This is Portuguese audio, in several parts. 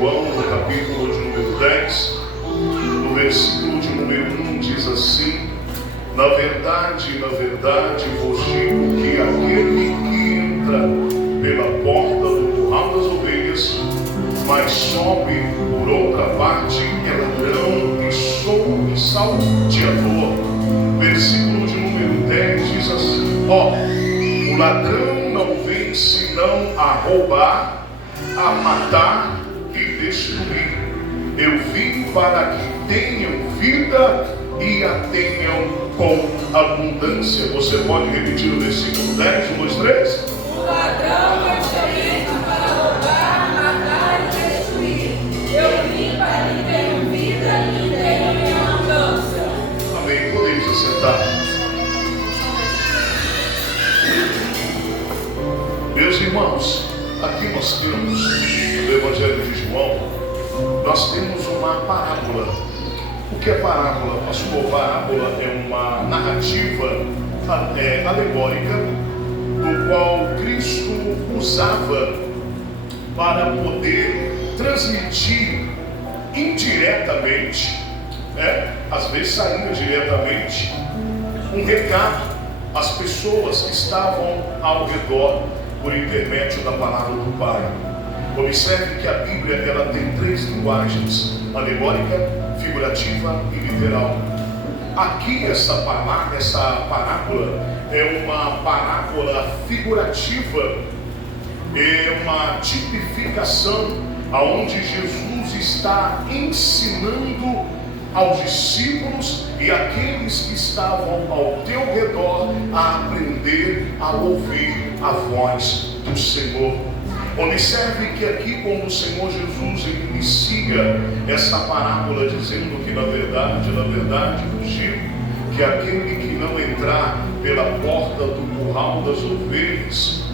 João, no capítulo de número 10, no versículo de número 1, diz assim: na verdade, vos digo que aquele que entra pela porta do curral das ovelhas, mas sobe por outra parte, é ladrão e salteador. Versículo de número 10 diz assim: o ladrão não vem senão a roubar, a matar e destruir. Eu vim para que tenham vida e a tenham com abundância. Você pode repetir o versículo 10, 1, 2, 3? O ladrão não vem para roubar, matar e destruir. Eu vim para que tenham vida e tenham em abundância. Amém. Podemos assentar. Meus irmãos, aqui nós temos no Evangelho de João, nós temos uma parábola. O que é parábola? Pastor, parábola é uma narrativa alegórica do qual Cristo usava para poder transmitir indiretamente, às vezes saindo diretamente, um recado às pessoas que estavam ao redor por intermédio da palavra do Pai. Observe que a Bíblia ela tem 3 linguagens: alegórica, figurativa e literal. Aqui essa parábola é uma parábola figurativa, é uma tipificação aonde Jesus está ensinando aos discípulos e aqueles que estavam ao teu redor a aprender a ouvir a voz do Senhor. Observe que aqui, quando o Senhor Jesus inicia essa parábola dizendo que na verdade vos digo que aquele que não entrar pela porta do curral das ovelhas,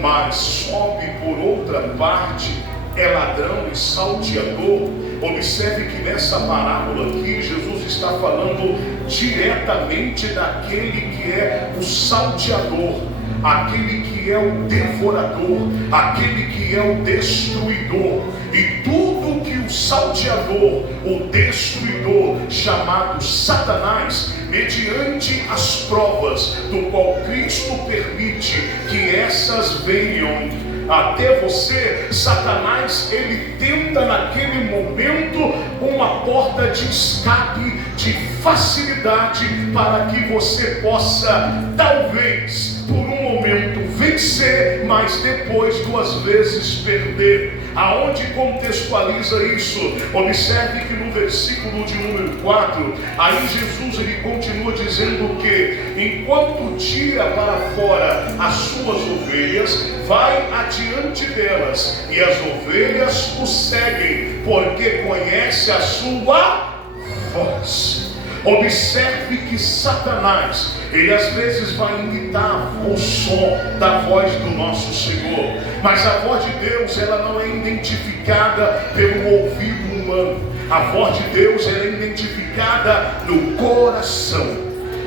mas sobe por outra parte, é ladrão e salteador. Observe que nessa parábola aqui Jesus está falando diretamente daquele que é o salteador, aquele que é o devorador, aquele que é o destruidor. E tudo que o salteador, o destruidor, chamado Satanás, mediante as provas do qual Cristo permite que essas venham até você, Satanás, ele tenta naquele momento uma porta de escape, de facilidade, para que você possa, talvez, por um momento vencer, mas depois 2 vezes perder. Aonde contextualiza isso? Observe que no versículo de número 4, aí Jesus ele continua dizendo que enquanto tira para fora as suas ovelhas, vai adiante delas, e as ovelhas o seguem, porque conhece a sua voz. Observe que Satanás, ele às vezes vai imitar o som da voz do nosso Senhor, mas a voz de Deus ela não é identificada pelo ouvido humano. A voz de Deus ela é identificada no coração.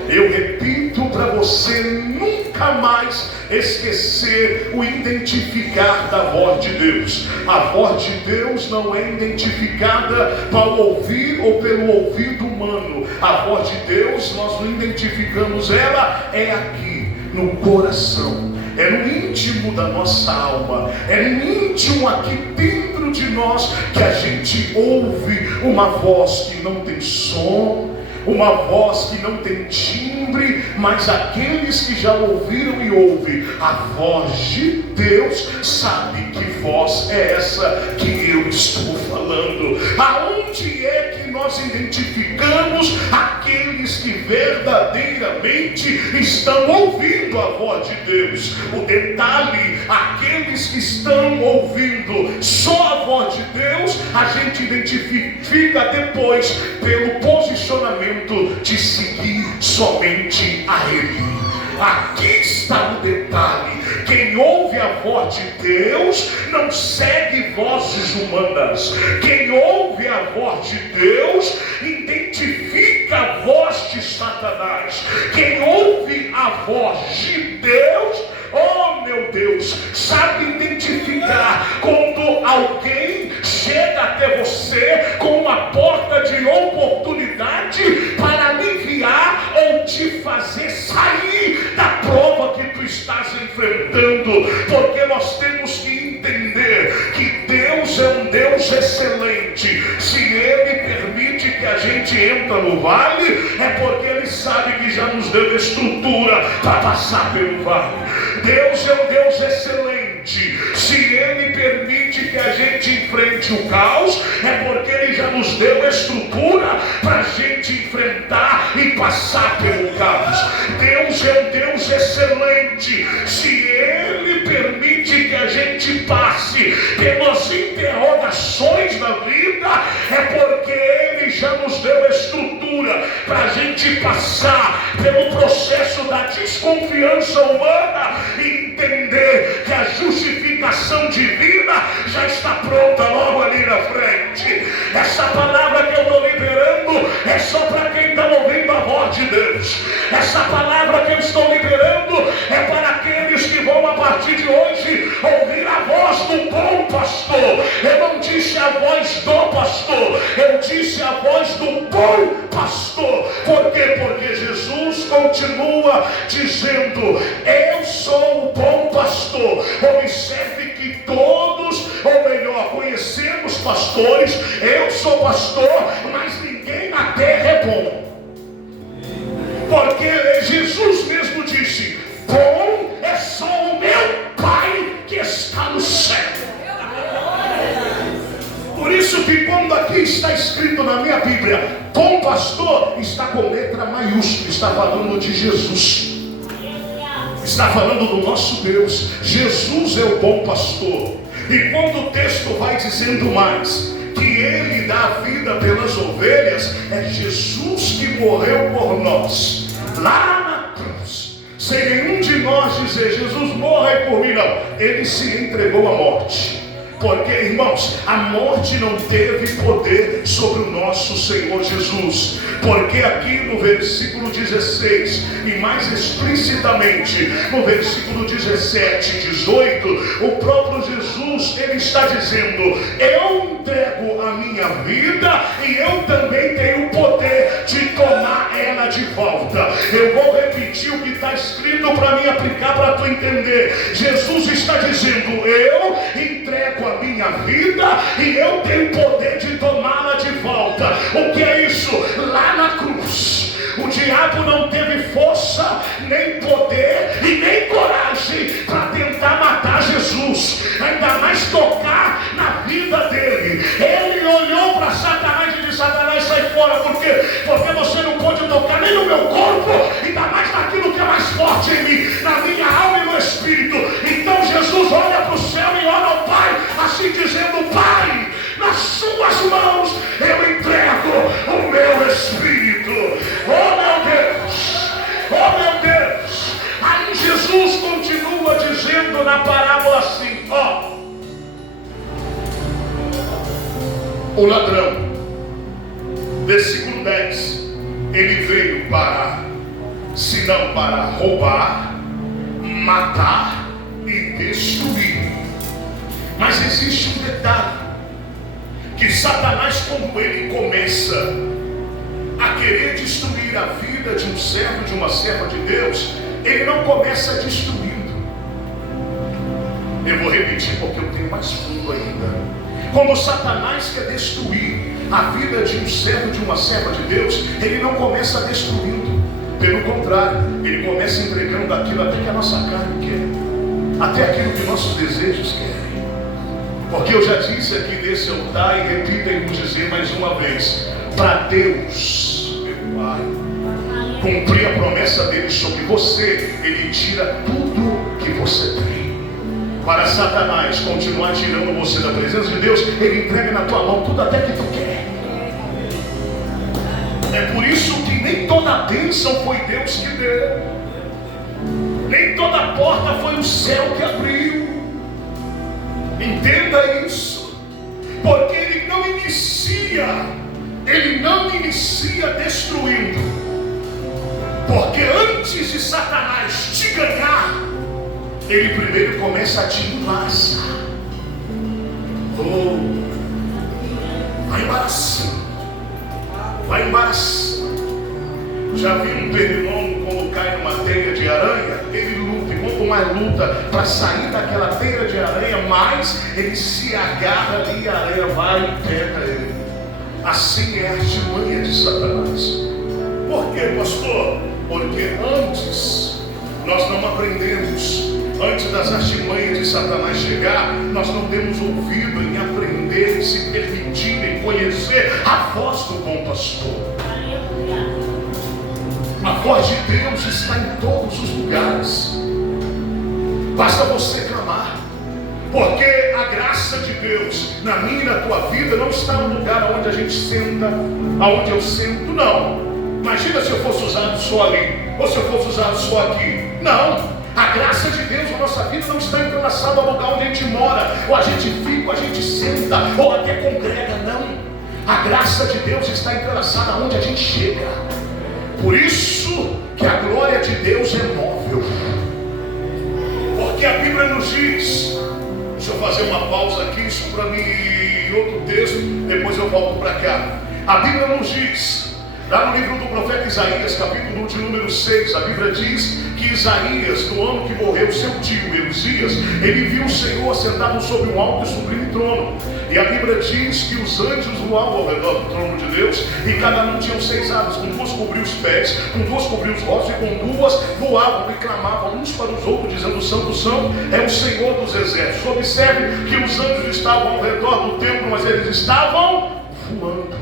Eu repito para você nunca mais esquecer o identificar da voz de Deus. A voz de Deus não é identificada para ouvir ou pelo ouvido humano. A voz de Deus, nós não identificamos, ela é aqui no coração, é no íntimo da nossa alma, é no íntimo aqui dentro de nós que a gente ouve uma voz que não tem som, uma voz que não tem timbre, mas aqueles que já ouviram e ouvem a voz de Deus, sabe que voz é essa que eu estou falando. Aonde é que nós identificamos aqueles que verdadeiramente estão ouvindo a voz de Deus? O detalhe, aqueles que estão ouvindo só a voz de Deus, a gente identifica depois pelo posicionamento de seguir somente a Ele. Aqui está o detalhe: quem ouve a voz de Deus não segue vozes humanas. Quem ouve a voz de Deus identifica a voz de Satanás. Quem ouve a voz de Deus, oh meu Deus, sabe identificar quando alguém chega até você com uma porta de oportunidade para aliviar ou te fazer sair da prova que tu estás enfrentando, porque nós temos que entender que Deus é um Deus excelente. Se Ele permite que a gente entre no vale, é porque Ele sabe que já nos deu estrutura para passar pelo vale. Deus é um Deus excelente. Se Ele permite que a gente enfrente o caos, é porque Ele já nos deu estrutura para a gente enfrentar e passar pelo caos. Deus é um Deus excelente. Se Ele permite que a gente passe pelas interrogações da vida, é porque Ele já nos deu estrutura para a gente passar pelo processo da desconfiança humana e entender que a justificação divina já está pronta logo ali na frente. Essa palavra que eu estou liberando é só para quem está ouvindo a voz de Deus. Essa palavra que eu estou liberando é para aqueles que vão a partir de hoje ouvir a voz do bom pastor. Eu não disse a voz do pastor, eu disse a voz do bom pastor. Por quê? Porque Jesus continua dizendo: eu sou o bom pastor. Observe que todos, ou melhor, conhecemos pastores. Eu sou pastor, mas ninguém na terra é bom. Porque Jesus mesmo disse: bom é só o meu Pai que está no céu. Por isso que quando aqui está escrito na minha Bíblia, bom pastor, está com letra maiúscula, está falando de Jesus. Está falando do nosso Deus. Jesus é o bom pastor. E quando o texto vai dizendo mais que Ele dá a vida pelas ovelhas, é Jesus que morreu por nós, lá na cruz, sem nenhum de nós dizer: Jesus, morra aí por mim. Não, Ele se entregou à morte. Porque, irmãos, a morte não teve poder sobre o nosso Senhor Jesus. Porque aqui no versículo 16, e mais explicitamente no versículo 17 e 18, o próprio Jesus, Ele está dizendo: eu entrego a minha vida e eu também tenho o poder de tomar ela de volta. Eu vou repetir o que está escrito para mim aplicar, para tu entender. Jesus está dizendo: eu entrego a minha vida e eu tenho poder de tomá-la de volta. O que é isso? Lá na cruz, o diabo não teve força, nem poder e nem coragem para tentar matar Jesus, ainda mais tocar na vida dele. Ele olhou para Satanás e disse: Satanás, sai fora. Por quê? Porque você não pode tocar nem no meu corpo, ainda mais naquilo que é mais forte em mim, na minha alma e no espírito. Então Jesus olha para o céu e ora ao Pai, assim dizendo: Pai, nas suas mãos eu entrego o meu espírito. Oh meu Deus, oh meu Deus. Aí Jesus continua dizendo na parábola assim: ó, o ladrão, versículo 10, ele veio para, senão para roubar, matar e destruir. Mas existe um detalhe, que Satanás, quando ele começa a querer destruir a vida de um servo, de uma serva de Deus, ele não começa destruindo. Eu vou repetir porque eu tenho mais fundo ainda. Quando Satanás quer destruir a vida de um servo, de uma serva de Deus, ele não começa destruindo. Pelo contrário, ele começa entregando aquilo até que a nossa carne quer, até aquilo que nossos desejos querem. Porque eu já disse aqui nesse altar e repito e vou dizer mais uma vez: para Deus, meu Pai, cumprir a promessa dele sobre você, ele tira tudo que você tem. Para Satanás continuar tirando você da presença de Deus, ele entrega na tua mão tudo até que tu quer. É por isso que nem toda bênção foi Deus que deu, nem toda porta foi o céu que abriu. Entenda isso, porque ele não inicia destruindo, porque antes de Satanás te ganhar, ele primeiro começa a te enlaçar. vai embaraçando. Vai embaraçando. Já vi um pernilongo quando cai numa teia de aranha? Ele luta, e quanto mais luta para sair daquela teia de aranha, mais ele se agarra ali e a aranha vai e pega ele. Assim é a artimanha de Satanás. Por quê, pastor? Porque antes nós não aprendemos. Antes das artimanhas de Satanás chegar, nós não temos ouvido em aprender, em se permitir, em conhecer a voz do bom pastor. A voz de Deus está em todos os lugares. Basta você clamar. Porque a graça de Deus na minha e na tua vida não está no lugar onde a gente senta, aonde eu sento, não. Imagina se eu fosse usado só ali, ou se eu fosse usado só aqui. Não. A graça de Deus na nossa vida não está entrelaçada ao lugar onde a gente mora, ou a gente fica, ou a gente senta, ou até congrega, não. A graça de Deus está entrelaçada aonde a gente chega. Por isso que a glória de Deus é móvel. Porque a Bíblia nos diz, deixa eu fazer uma pausa aqui, isso para mim em outro texto, depois eu volto para cá. A Bíblia nos diz, lá no livro do profeta Isaías, capítulo de número 6, a Bíblia diz que Isaías, no ano que morreu seu tio Uzias, ele viu o Senhor sentado sobre um alto e sublime trono. E a Bíblia diz que os anjos voavam ao redor do trono de Deus, e cada um tinha 6 asas, com 2 cobriam os pés, com 2 cobriam os rostos, e com 2 voavam e clamavam uns para os outros, dizendo: Santo, Santo é o Senhor dos exércitos. Observe que os anjos estavam ao redor do templo, mas eles estavam voando.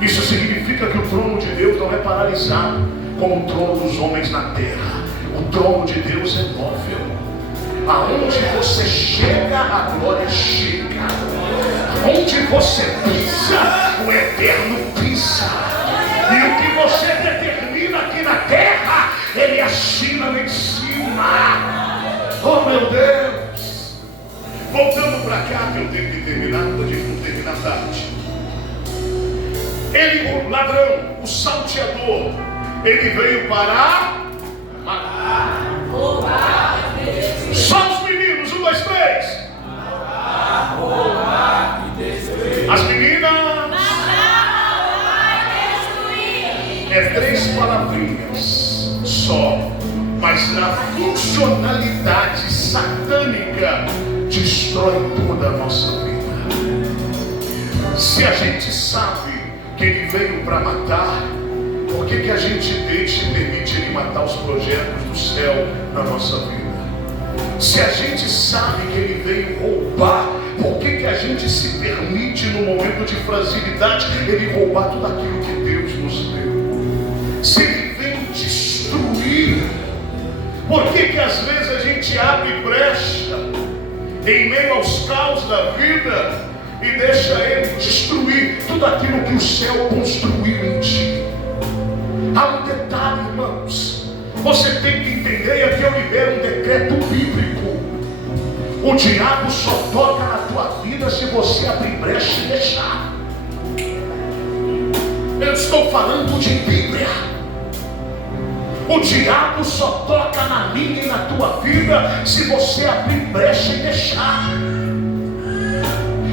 Isso significa que o trono de Deus não é paralisado como o trono dos homens na terra. O trono de Deus é móvel. Aonde você chega, a glória chega. Onde você pisa, o eterno pisa. E o que você determina aqui na terra, ele assina lá em cima. Oh, meu Deus. Voltando para cá, que eu tenho que terminar, para a gente não terminar tarde. Ele, o ladrão, o salteador, ele veio para matar, roubar, só os meninos, 1, 2, 3. Matar, roubar e destruir. As meninas. Matar, roubar e destruir. É 3 palavrinhas só, mas na funcionalidade satânica destrói toda a nossa vida. Se a gente sabe que ele veio para matar, por que a gente deixa e permite ele matar os projetos do céu na nossa vida? Se a gente sabe que ele veio roubar, por que a gente se permite no momento de fragilidade ele roubar tudo aquilo que Deus nos deu? Se ele veio destruir, por que às vezes a gente abre brecha em meio aos caos da vida e deixa ele destruir tudo aquilo que o céu construiu em ti? Há um detalhe, irmãos, você tem que entender, e aqui eu libero um decreto bíblico: o diabo só toca na tua vida se você abrir brecha e deixar. Eu estou falando de Bíblia. O diabo só toca na minha e na tua vida se você abrir brecha e deixar.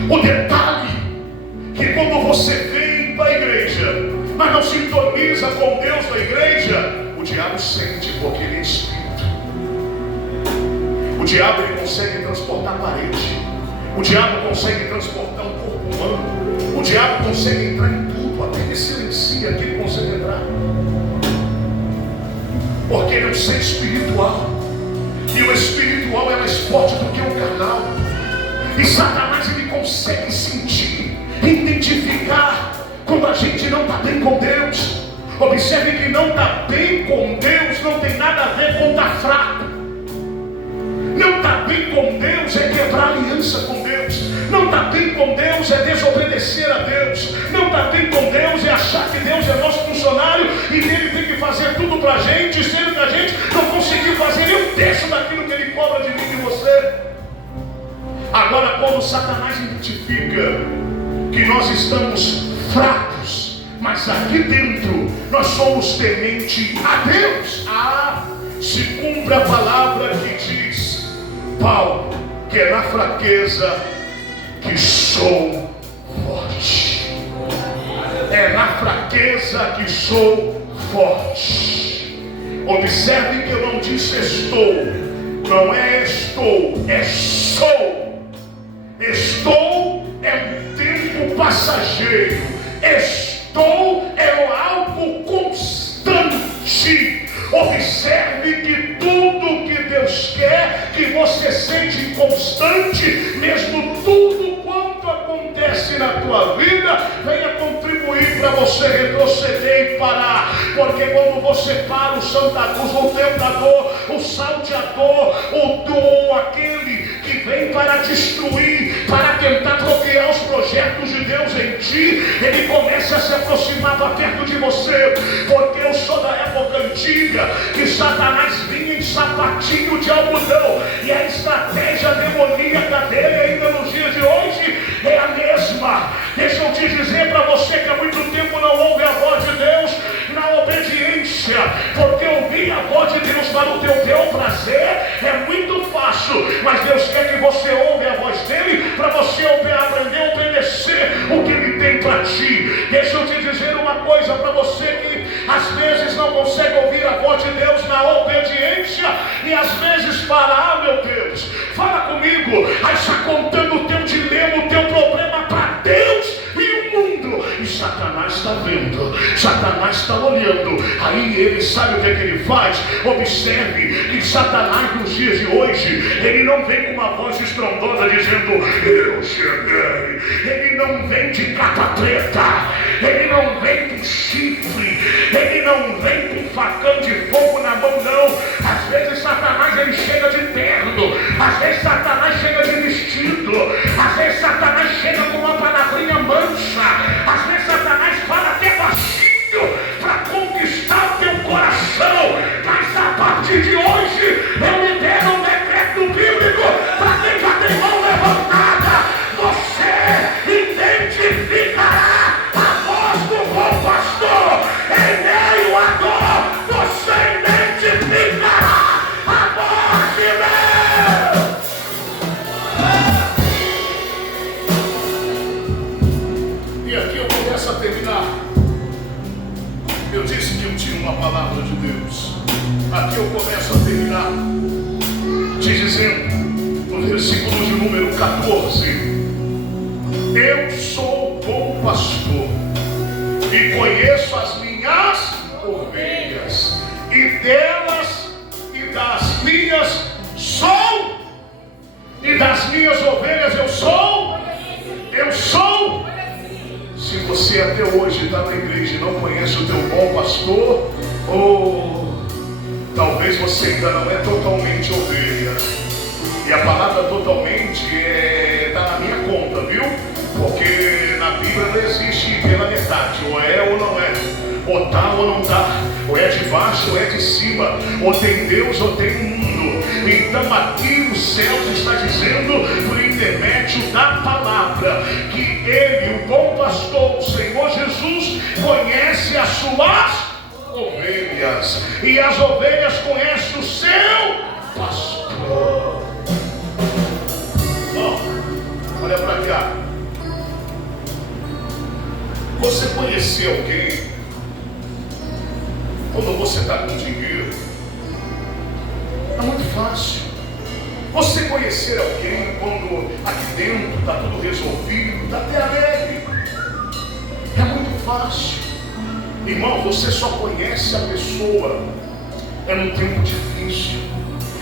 O detalhe que quando você vem para a igreja, mas não sintoniza com Deus na igreja, o diabo sente, porque ele é espírito. O diabo, ele consegue transportar parede. O diabo consegue transportar um corpo humano. O diabo consegue entrar em tudo, até que silencia que ele consegue entrar. Porque ele é um ser espiritual. E o espiritual é mais forte do que o carnal. E Satanás, ele consegue sentir, identificar quando a gente não está bem com Deus. Observe que não está bem com Deus não tem nada a ver com estar fraco. Não está bem com Deus é quebrar aliança com Deus. Não está bem com Deus é desobedecer a Deus. Não está bem com Deus é achar que Deus é nosso funcionário e ele tem que fazer tudo para a gente, sendo que a gente não conseguiu fazer nem um terço daquilo que ele cobra de mim e de você. Agora, quando Satanás identifica que nós estamos fracos, mas aqui dentro nós somos temente a Deus, se cumpre a palavra que diz: Paulo, que é na fraqueza que sou forte. fraqueza que sou forte. Observe que eu não disse estou, não é estou, é sou. Estou é um tempo passageiro, estou é algo constante. Observe que tudo que Deus quer que você seja inconstante, mesmo tudo quanto acontece na tua vida, venha contribuir para você retroceder e parar. Porque quando você para, o tentador, o salteador, aquele que vem para destruir, para tentar bloquear os projetos de Deus em ti, ele começa a se aproximar para perto de você. Porque eu sou da época antiga, que Satanás vinha em sapatinho de algodão, e a estratégia demoníaca dele ainda nos dias de hoje é a mesma. Deixa eu te dizer para você que há muito tempo não ouve a voz de Deus na obediência, porque ouvir a voz de Deus para o teu bel prazer é muito fácil, mas Deus quer que você ouve a voz dele para você aprender a obedecer o que ele tem para ti. Deixa eu te dizer uma coisa para você que às vezes não consegue ouvir a voz de Deus na obediência, e às vezes fala, meu Deus, fala comigo, aí está contando o teu dilema, o teu problema para Deus e o mundo, e Satanás está vendo, Satanás está olhando. Aí ele sabe o que ele faz. Observe que Satanás nos dias de hoje, ele não vem com uma voz estrondosa dizendo eu cheguei, ele não vem de capa preta, ele não vem com chifre, ele não vem com facão de fogo na mão, não. Às vezes Satanás ele chega de terno, às vezes Satanás chega de vestido, às vezes Satanás chega com uma palavrinha mansa, às vezes Satanás fala até baixinho para conquistar o teu coração. Mas a partir de hoje eu libero um decreto bíblico para quem já tem mão levantada. Você identificará a voz do bom pastor em meio à dor. Você identificará a voz de Deus. E aqui eu começo a terminar. Eu disse que eu tinha uma palavra de Deus. Aqui eu começo a terminar te dizendo, no versículo de número 14: eu sou bom pastor e conheço as minhas ovelhas, e delas e das minhas sou, e das minhas ovelhas eu sou. Se você até hoje está na igreja e não conhece o teu bom pastor, talvez você ainda não é totalmente ovelha. E a palavra totalmente está na minha conta, viu? Porque na Bíblia não existe pela metade, ou é ou não é, ou tá ou não tá, ou é de baixo ou é de cima, ou tem Deus ou tem o mundo. Então aqui os céus está dizendo, por intermédio da palavra, que ele, o bom pastor, o Senhor Jesus, conhece as suas ovelhas, e as ovelhas conhecem o seu pastor. Olha para cá. Você conhecer alguém quando você está com dinheiro é muito fácil. Você conhecer alguém quando aqui dentro está tudo resolvido, está até alegre, é muito fácil. Irmão, você só conhece a pessoa num tempo difícil.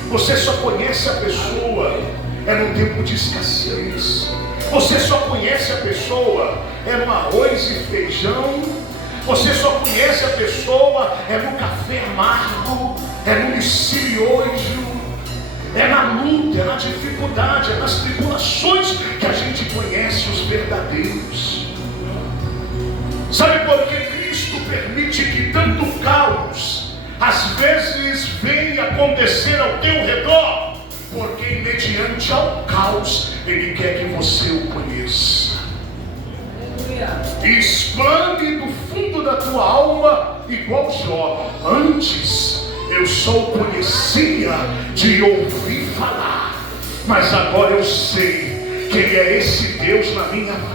Você só conhece a pessoa num tempo de escassez. Você só conhece a pessoa no arroz e feijão. Você só conhece a pessoa no café amargo, no licioso, na luta, na dificuldade, nas tribulações que a gente conhece os verdadeiros. Sabe por que Cristo permite que tanto caos às vezes venha acontecer ao teu redor? Porque mediante ao caos Ele quer que você o conheça. E explane do fundo da tua alma igual Jó. Antes eu só o conhecia de ouvir falar, mas agora eu sei que Ele é esse Deus na minha vida.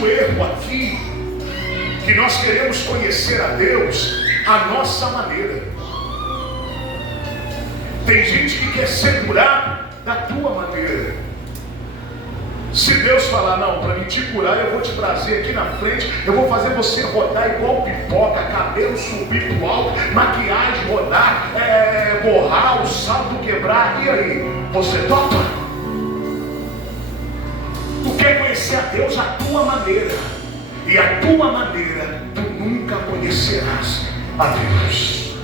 o erro aqui, que nós queremos conhecer a Deus à nossa maneira. Tem gente que quer ser curado da tua maneira. Se Deus falar, não, para me te curar, eu vou te trazer aqui na frente, eu vou fazer você rodar igual pipoca, cabelo subir pro alto, maquiagem rodar, borrar, o salto quebrar, e aí? Você topa? Tu quer conhecer a Deus à tua maneira, e a tua maneira tu nunca conhecerás a Deus.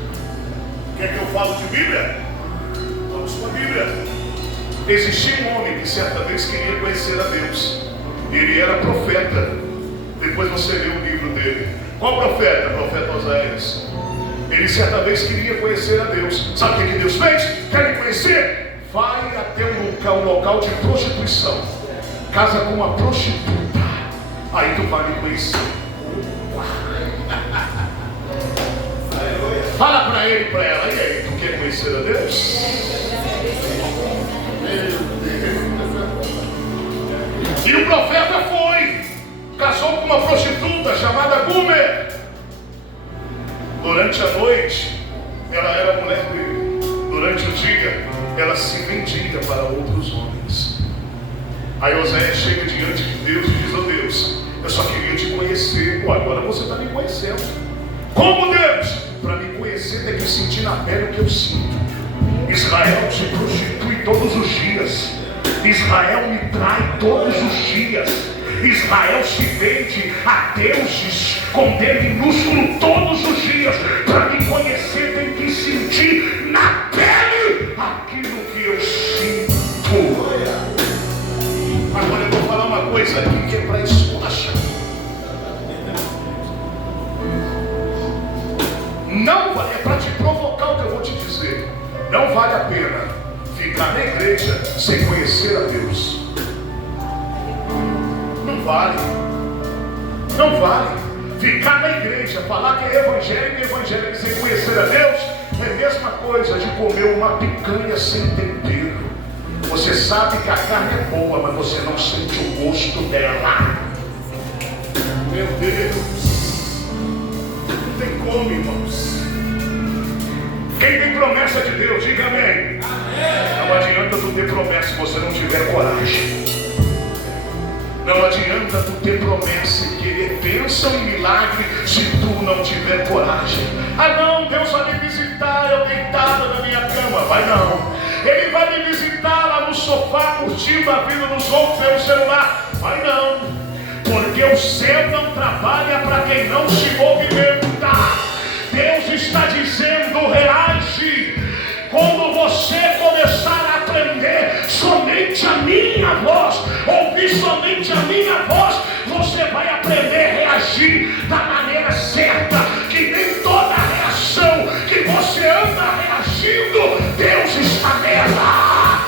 Quer que eu falo de Bíblia? Vamos com a Bíblia. Existia um homem que certa vez queria conhecer a Deus. Ele era profeta. Depois você lê o livro dele. Qual profeta? O profeta Oséias. Ele certa vez queria conhecer a Deus. Sabe o que Deus fez? Quer me conhecer? Vai até um local de prostituição. Casa com uma prostituta. Aí tu vai me conhecer. Fala para ele e para ela. E aí, tu quer conhecer a Deus? E o profeta foi, casou com uma prostituta chamada Gomer. Durante a noite, ela era mulher dele. Durante o dia, ela se vendia para outros homens. Aí Oséias chega diante de Deus e diz: ó Deus, eu só queria te conhecer. Pô, agora você está me conhecendo. Como Deus? Para me conhecer tem que sentir na pele o que eu sinto. Israel se prostitui todos os dias. Israel me trai todos os dias. Israel se vende a deuses com D minúsculo todos os dias. Para me conhecer tem que sentir na pele aquilo que eu sinto. Agora eu vou falar uma coisa aqui que é para esculachar. Não vale, é para te provocar o que eu vou te dizer. Não vale a pena ficar na igreja sem conhecer a Deus. Não vale. Não vale. Ficar na igreja, falar que é evangélico sem conhecer a Deus, é a mesma coisa de comer uma picanha sem tempero. Você sabe que a carne é boa, mas você não sente o gosto dela. Meu Deus. Não tem como, irmãos. Quem tem promessa de Deus, diga amém. Não adianta tu ter promessa se você não tiver coragem. Não adianta tu ter promessa e querer bênção e milagre se tu não tiver coragem. Ah não, Deus vai me visitar eu deitado na minha cama. Vai não. Ele vai me visitar lá no sofá curtindo a vida dos outros pelo celular. Vai não. Porque o céu não trabalha para quem não se movimenta. Deus está dizendo: reage. Quando você começar a aprender somente a minha voz, ouvir somente a minha voz, você vai aprender a reagir da maneira certa. Que nem toda reação que você anda reagindo, Deus está nela.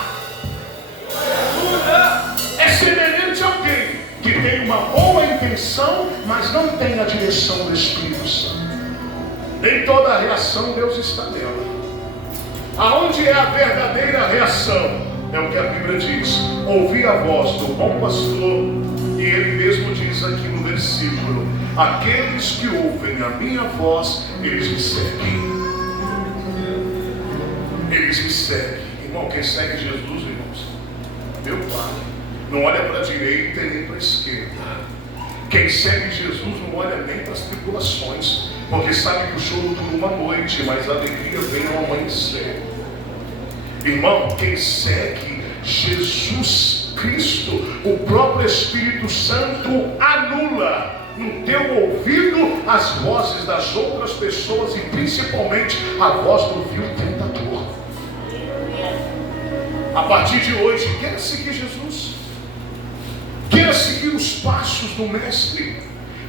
É semelhante a alguém que tem uma boa intenção, mas não tem a direção do Espírito Santo. Nem toda reação Deus está nela. Aonde é a verdadeira reação? É o que a Bíblia diz: ouvi a voz do bom pastor. E ele mesmo diz aqui no versículo: aqueles que ouvem a minha voz, eles me seguem. Eles me seguem. Irmão, quem segue Jesus, irmãos, meu Pai, não olha para a direita e nem para a esquerda. Quem segue Jesus não olha nem para as tribulações, porque sabe que o choro dura uma noite, mas a alegria vem ao amanhecer. Irmão, quem segue Jesus Cristo, o próprio Espírito Santo anula no teu ouvido as vozes das outras pessoas e principalmente a voz do vil tentador. A partir de hoje, quer seguir Jesus? Quer seguir os passos do Mestre?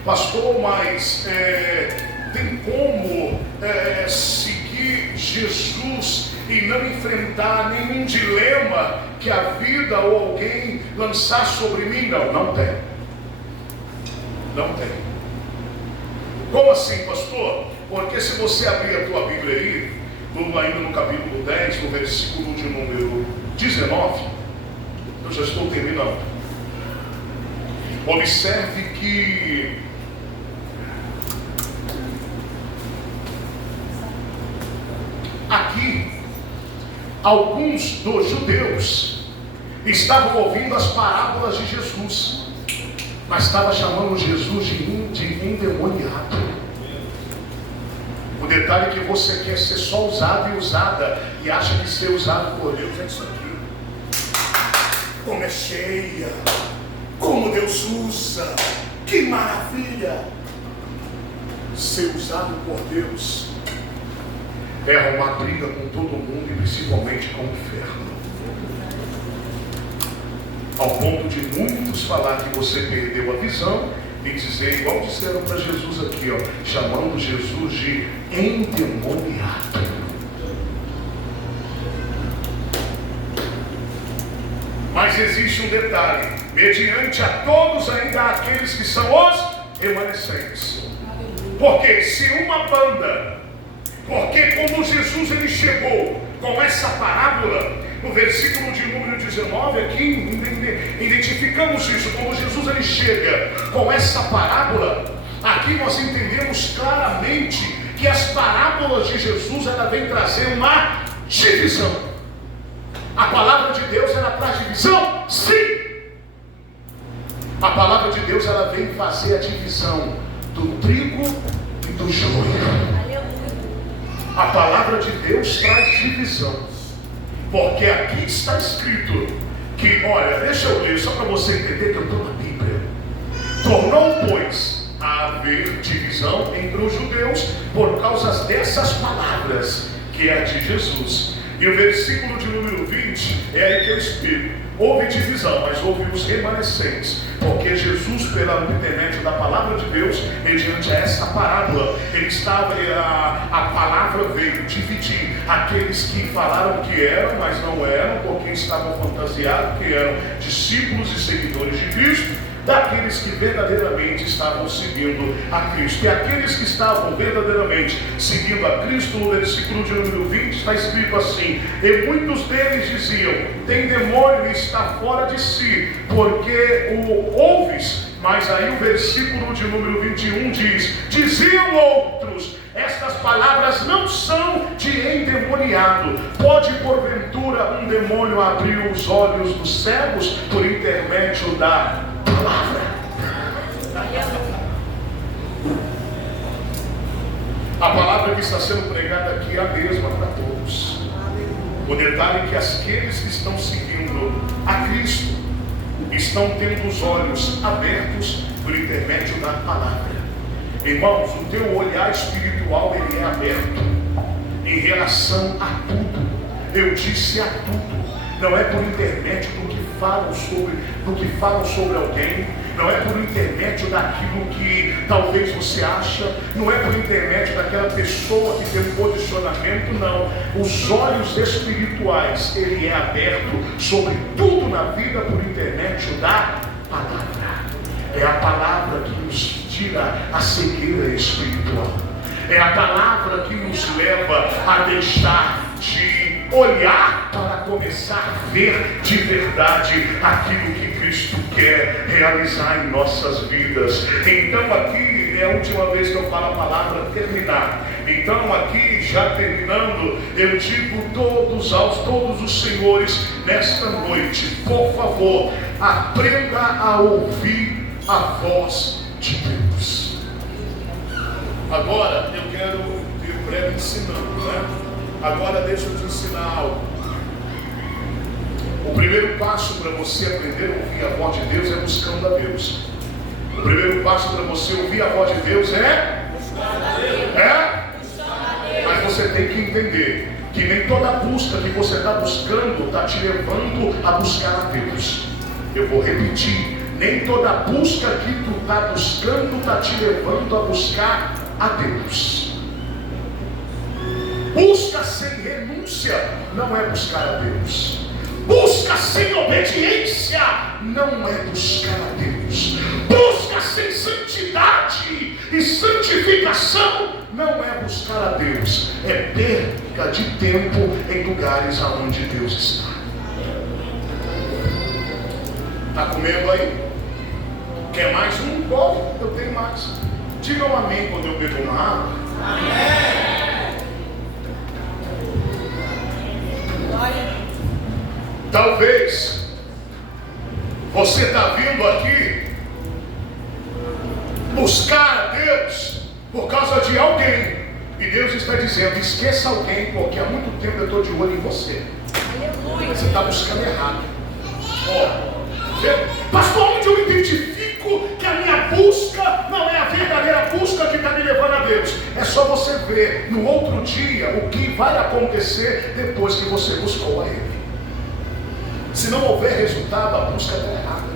Pastor, mas tem como seguir Jesus e não enfrentar nenhum dilema que a vida ou alguém lançar sobre mim? Não, não tem. Não tem. Como assim, pastor? Porque se você abrir a tua Bíblia aí, ainda no capítulo 10, no versículo de número 19, eu já estou terminando. Observe que aqui alguns dos judeus estavam ouvindo as parábolas de Jesus, mas estavam chamando Jesus de endemoniado. O detalhe é que você quer ser só usado e usada, e acha que ser usado por Deus é isso aqui. Como é cheia, como Deus usa, que maravilha! Ser usado por Deus é arrumar briga com todo mundo e principalmente com o inferno. Ao ponto de muitos falar que você perdeu a visão e dizer, igual disseram para Jesus aqui, ó, chamando Jesus de endemoniado. Mas existe um detalhe: mediante a todos ainda há aqueles que são os remanescentes. Porque se uma banda, porque como Jesus ele chegou com essa parábola, no versículo de número 19 aqui, identificamos isso. Quando Jesus ele chega com essa parábola, aqui nós entendemos claramente que as parábolas de Jesus ela vem trazer uma divisão. A palavra de Deus ela traz divisão? Sim! A palavra de Deus ela vem fazer a divisão do trigo e do joio. A palavra de Deus traz divisão. Porque aqui está escrito que, olha, deixa eu ler só para você entender que eu estou na Bíblia. Tornou, pois, a haver divisão entre os judeus por causa dessas palavras, que é a de Jesus. E o versículo de número 20 é aí que eu explico. Houve divisão, mas houve os remanescentes, porque Jesus, pelo intermédio da palavra de Deus, mediante essa parábola, ele estava, a palavra veio dividir aqueles que falaram que eram, mas não eram, porque estavam fantasiados que eram discípulos e seguidores de Cristo, daqueles que verdadeiramente estavam seguindo a Cristo. E aqueles que estavam verdadeiramente seguindo a Cristo, no versículo de número 20 está escrito assim: e muitos deles diziam, tem demônio e está fora de si, porque o ouves. Mas aí o versículo de número 21 diz, diziam outros, estas palavras não são de endemoniado. Pode porventura um demônio abrir os olhos dos cegos por intermédio da palavra? A palavra que está sendo pregada aqui é a mesma para todos. O detalhe é que aqueles que estão seguindo a Cristo estão tendo os olhos abertos por intermédio da palavra. Irmãos, o teu olhar espiritual ele é aberto em relação a tudo. Eu disse a tudo. Não é por intermédio do que falam sobre alguém, não é por intermédio daquilo que talvez você acha, não é por intermédio daquela pessoa que tem um posicionamento, não. Os olhos espirituais, ele é aberto sobre tudo na vida por intermédio da palavra. É a palavra que nos tira a cegueira espiritual. É a palavra que nos leva a deixar de olhar para começar a ver de verdade aquilo que Cristo quer realizar em nossas vidas. Então aqui é a última vez que eu falo a palavra terminar. Então aqui, já terminando, eu digo todos os senhores nesta noite, por favor, aprenda a ouvir a voz de Deus. Agora eu prego ensinando, né? Agora deixa eu te ensinar algo. O primeiro passo para você aprender a ouvir a voz de Deus é buscando a Deus. O primeiro passo para você ouvir a voz de Deus é? Buscando a Deus. É? Mas você tem que entender que nem toda busca que você está buscando está te levando a buscar a Deus. Eu vou repetir. Nem toda busca que tu está buscando está te levando a buscar a Deus. Busca sem renúncia não é buscar a Deus. Busca sem obediência não é buscar a Deus. Busca sem santidade e santificação não é buscar a Deus. É perca de tempo em lugares aonde Deus está. Está comendo aí? Quer mais um? Pode, eu tenho mais. Diga um amém quando eu bebo uma água. Amém. Talvez você está vindo aqui buscar a Deus por causa de alguém. E Deus está dizendo: esqueça alguém, porque há muito tempo eu estou de olho em você. Aleluia. Você está buscando errado. Pastor, onde eu identifico que a minha busca não é a verdadeira busca que está me levando a Deus? É só você ver no outro dia o que vai acontecer depois que você buscou a Ele. Se não houver resultado, a busca está errada.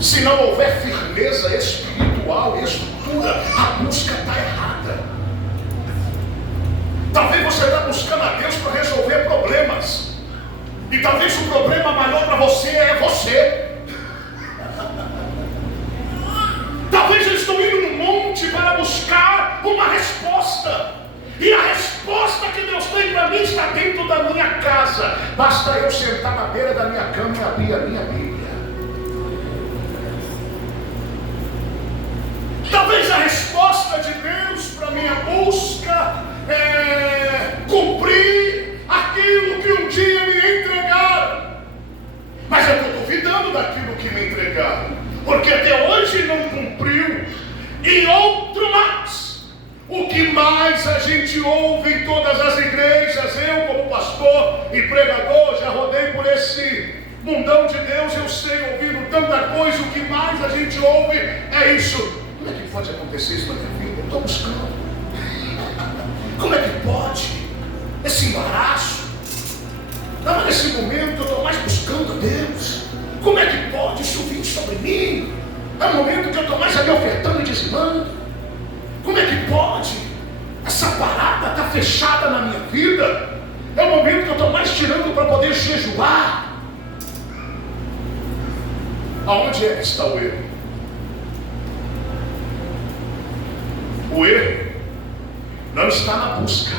Se não houver firmeza espiritual, estrutura, a busca está errada. Talvez você está buscando a Deus para resolver problemas. E talvez o problema maior para você é você. Talvez eles estão indo no monte para buscar uma resposta. E a resposta que Deus tem para mim está dentro da minha casa. Basta eu sentar na beira da minha cama e abrir a minha Bíblia. Talvez a resposta de Deus para minha busca é cumprir aquilo que um dia me entregaram. Mas eu estou duvidando daquilo que me entregaram, porque até hoje não cumpriu. E outro mais. O que mais a gente ouve em todas as igrejas, eu como pastor e pregador, já rodei por esse mundão de Deus, eu sei, ouvindo tanta coisa, o que mais a gente ouve é isso: como é que pode acontecer isso na minha vida? Eu estou buscando. Como é que pode? Esse embaraço. Não, nesse momento eu estou mais buscando a Deus. Como é que pode isso vir sobre mim? É o momento que eu estou mais ali ofertando e dizimando. Como é que pode? Essa parada está fechada na minha vida. É o momento que eu estou mais tirando para poder jejuar. Aonde é que está o erro? O erro não está na busca.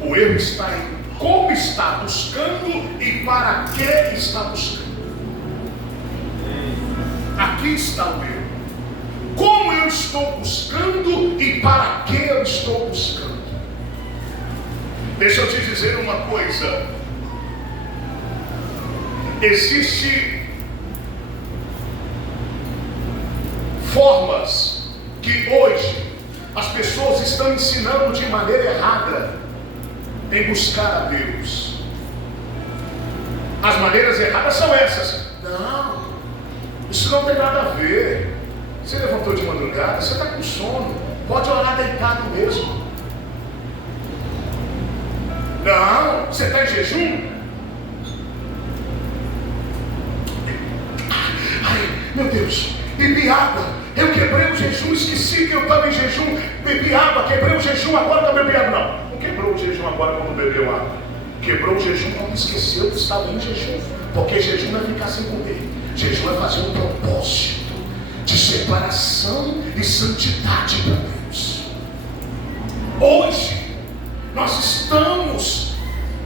O erro está em como está buscando e para que está buscando. Aqui está o erro. Como eu estou buscando e para que eu estou buscando. Deixa eu te dizer uma coisa. Existem formas que hoje as pessoas estão ensinando de maneira errada em buscar a Deus. As maneiras erradas são essas. Não, isso não tem nada a ver. Você levantou de madrugada, você está com sono, pode orar deitado mesmo. Não, você está em jejum? Ai, meu Deus, bebi água, eu quebrei o jejum, esqueci que eu estava em jejum, bebi água, quebrei o jejum, agora que eu bebi água. Não quebrou o jejum agora quando bebeu água. Quebrou o jejum quando esqueceu que estava em jejum. Porque jejum não é ficar sem comer. Jejum é fazer um propósito de separação e santidade para Deus. Hoje nós estamos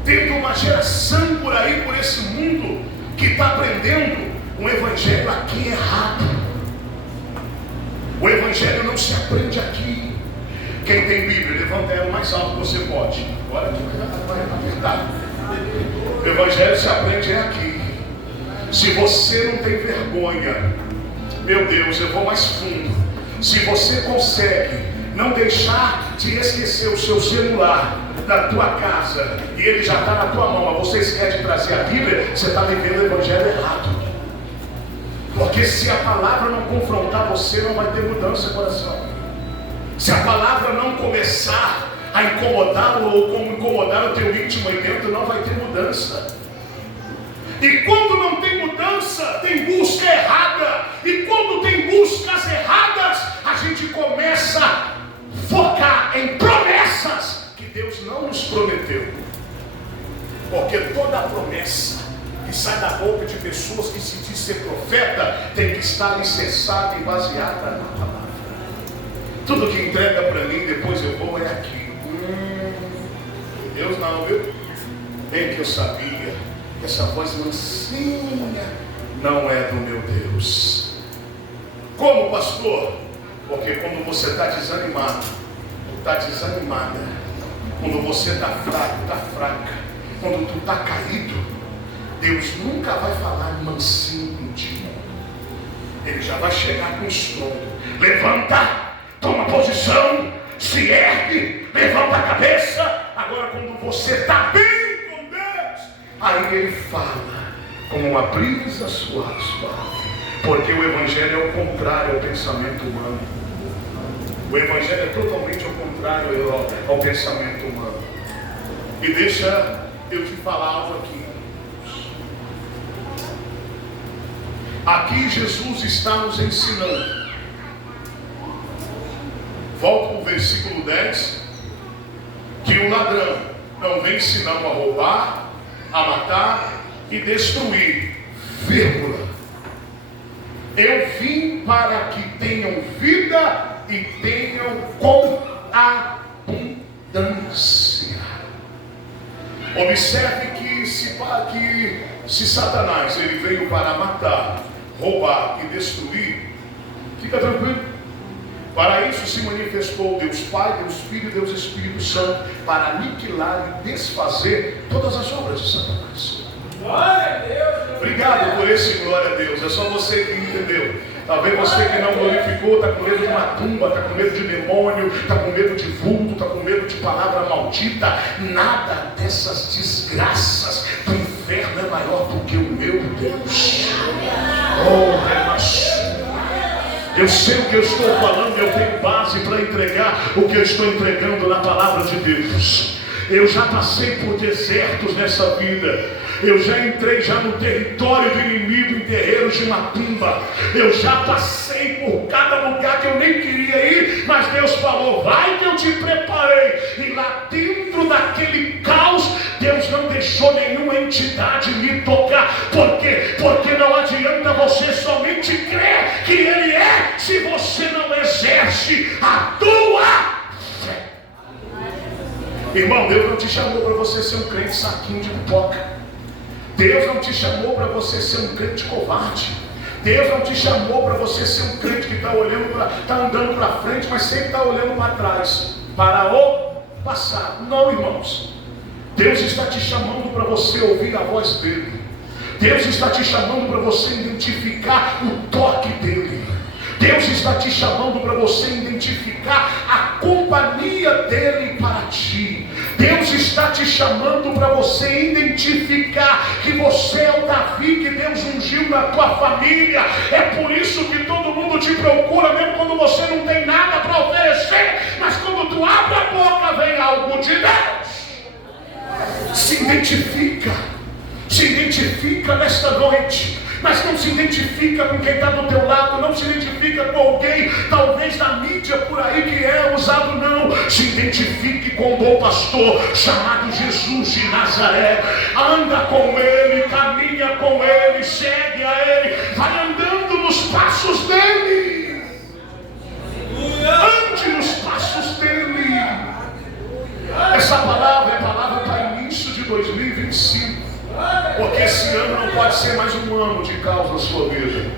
tendo uma geração por aí, por esse mundo, que está aprendendo um evangelho aqui errado. O evangelho não se aprende aqui. Quem tem Bíblia, levanta ela o mais alto que você pode. Agora aqui vai apertar. O evangelho se aprende aqui. Se você não tem vergonha, meu Deus, eu vou mais fundo. Se você consegue não deixar de esquecer o seu celular na tua casa e ele já está na tua mão, mas você esquece de trazer a Bíblia, você está vivendo o evangelho errado. Porque se a palavra não confrontar você, não vai ter mudança no coração. Se a palavra não começar a incomodá-lo ou como incomodar o teu íntimo aí dentro, não vai ter mudança. E quando não tem mudança, tem busca errada. E quando tem buscas erradas, a gente começa a focar em promessas que Deus não nos prometeu. Porque toda promessa que sai da boca de pessoas que se diz ser profeta tem que estar alicerçada e baseada na palavra. Tudo que entrega para mim, depois eu vou, é aqui. Deus não, viu? Bem que eu sabia que essa voz mansinha não é do meu Deus. Como, pastor? Porque quando você está desanimado, está desanimada, quando você está fraco, está fraca, quando tu está caído, Deus nunca vai falar mansinho contigo. Ele já vai chegar com estrondo. Levanta, toma posição, se ergue, levanta a cabeça. Agora quando você está bem com Deus, aí Ele fala como uma brisa suave. Porque o Evangelho é o contrário ao pensamento humano. O Evangelho é totalmente ao contrário ao pensamento humano. E deixa eu te falar algo aqui. Aqui Jesus está nos ensinando. Volta para o versículo 10. Que o ladrão não vem senão a roubar, a matar e destruir. Vírgula. Eu vim para que tenham vida e tenham com abundância. Observe que se Satanás ele veio para matar, roubar e destruir, fica tranquilo. Para isso se manifestou Deus Pai, Deus Filho e Deus Espírito Santo, para aniquilar e desfazer todas as obras de Satanás. Glória a Deus! Obrigado por esse glória a Deus. É só você que entendeu. Talvez você que não glorificou, está com medo de uma tumba, está com medo de demônio, está com medo de vulto, está com medo de palavra maldita. Nada dessas desgraças do inferno é maior do que o meu Deus. Oh, relaxa. Eu sei o que eu estou falando, eu tenho base para entregar o que eu estou entregando na palavra de Deus. Eu já passei por desertos nessa vida. Eu já entrei no território do inimigo, em terreiros de macumba. Eu já passei por cada lugar que eu nem queria ir, mas Deus falou, vai que eu te preparei. E lá dentro daquele caos, Deus não deixou nenhuma entidade me tocar. Por quê? Porque não adianta você somente crer que Ele é, se você não exerce a tua fé. Irmão, Deus não te chamou para você ser um crente saquinho de pipoca. Deus não te chamou para você ser um crente covarde. Deus não te chamou para você ser um crente que está andando para frente, mas sempre está olhando para trás, para o passado. Não, irmãos. Deus está te chamando para você ouvir a voz dele. Deus está te chamando para você identificar o toque dele. Deus está te chamando para você identificar a companhia dele para ti. Deus está te chamando para você identificar que você é o Davi que Deus ungiu na tua família. É por isso que todo mundo te procura, mesmo quando você não tem nada para oferecer. Mas quando tu abre a boca, vem algo de Deus. Se identifica nesta noite. Mas não se identifica com quem está do teu lado, não se identifica com alguém, talvez da mídia por aí que é usado, não. Se identifique com um bom pastor chamado Jesus de Nazaré. Anda com ele, caminha com ele, segue a ele, vai andando nos passos dele. Ande nos passos dele. Essa palavra é palavra para início de 2025. Porque esse ano não pode ser mais um ano de caos na sua vida.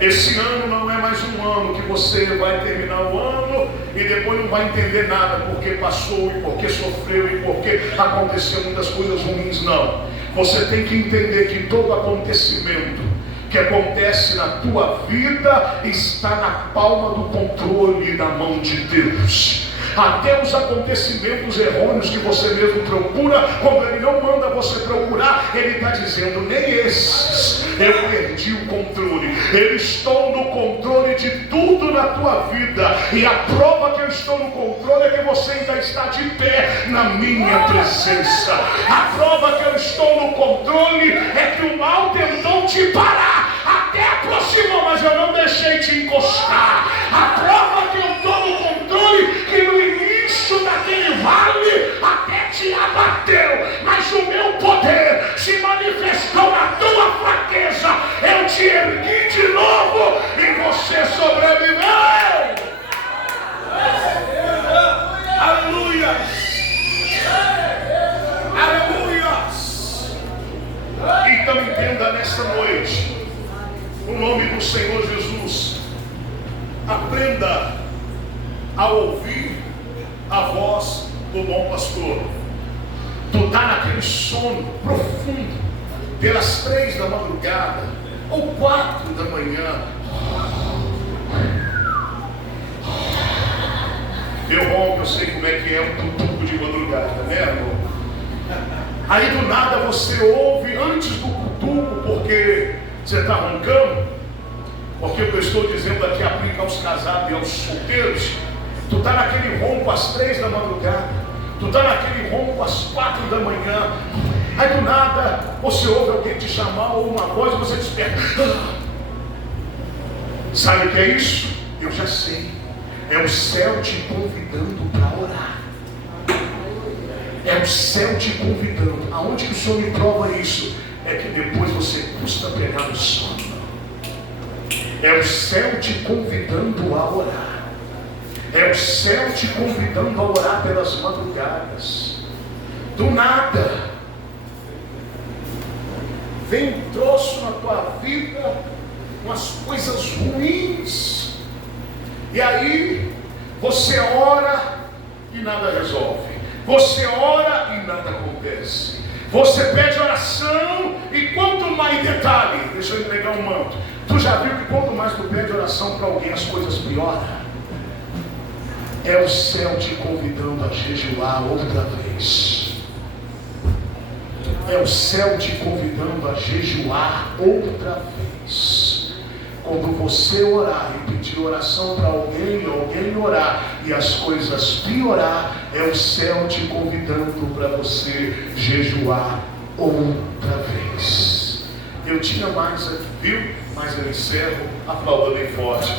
Esse ano não é mais um ano que você vai terminar o ano e depois não vai entender nada porque passou e porque sofreu e porque aconteceu muitas coisas ruins. Não. Você tem que entender que todo acontecimento que acontece na tua vida está na palma do controle da mão de Deus. Até os acontecimentos errôneos que você mesmo procura, quando Ele não manda você procurar, Ele está dizendo, nem esses eu perdi o controle. Eu estou no controle de tudo na tua vida. E a prova que eu estou no controle é que você ainda está de pé na minha presença. A prova que eu estou no controle é que o mal tentou te parar, até aproximou, mas eu não deixei te encostar. A prova que eu estou no controle, que no início daquele vale até te abateu, mas o meu poder se manifestou na tua fraqueza. Eu te ergui de novo e você sobreviveu. Aleluia! Aleluia! Então entenda nesta noite, o nome do Senhor Jesus, ao ouvir a voz do bom pastor. Tu está naquele sono profundo, pelas 3 da madrugada, ou 4 da manhã. Eu ronco, eu sei como é que é um tutuco de madrugada, né, amor? Aí do nada você ouve antes do tutuco, porque você está roncando, porque o que eu estou dizendo aqui aplica aos casados e aos solteiros. Tu está naquele ronco às 3 da madrugada, tu está naquele ronco às 4 da manhã. Aí do nada você ouve alguém te chamar ou uma voz e você desperta. Sabe o que é isso? Eu já sei. É o céu te convidando para orar. É o céu te convidando. Aonde que o Senhor me prova isso? É que depois você custa pegar no sono. É o céu te convidando a orar. É o céu te convidando a orar pelas madrugadas. Do nada vem um troço na tua vida, umas coisas ruins. E aí você ora e nada resolve. Você ora e nada acontece. Você pede oração e quanto mais detalhe, deixa eu entregar um manto. Tu já viu que quanto mais tu pede oração para alguém, as coisas pioram? É o céu te convidando a jejuar outra vez. É o céu te convidando a jejuar outra vez. Quando você orar e pedir oração para alguém, alguém orar e as coisas piorar, é o céu te convidando para você jejuar outra vez. Eu tinha mais aqui, viu? Mas eu encerro aplaudando bem forte.